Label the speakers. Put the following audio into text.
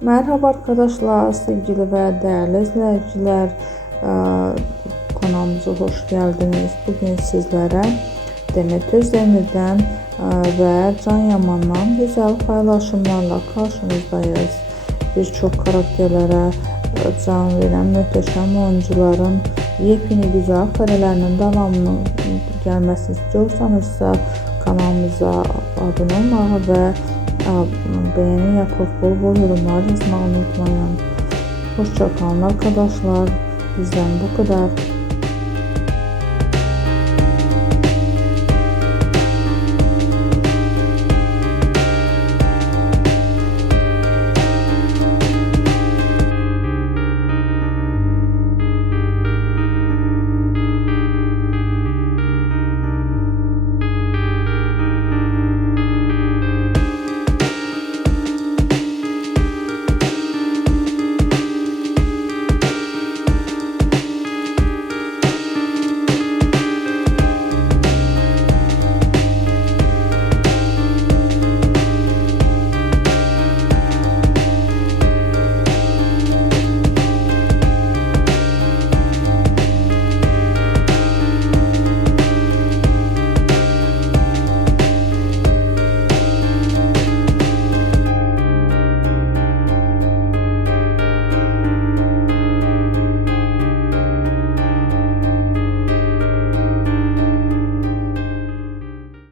Speaker 1: Merhaba arkadaşlar, sevgili ve değerli izleyiciler. Ee, Kanalımıza hoş geldiniz. Bugün sizlere Demet Özdemir'den e, ve Can Yaman'dan güzel paylaşımlarla karşınızdayız. Birçok karakterlere e, can veren muhteşem oyuncuların yepyeni güzel karelerinin devamının gelmesini istiyorsanızsa kanalımıza abone olmağı ve beğeni yapıp bol bol yorumlar yazmayı unutmayın. Hoşçakalın arkadaşlar. Bizden bu kadar.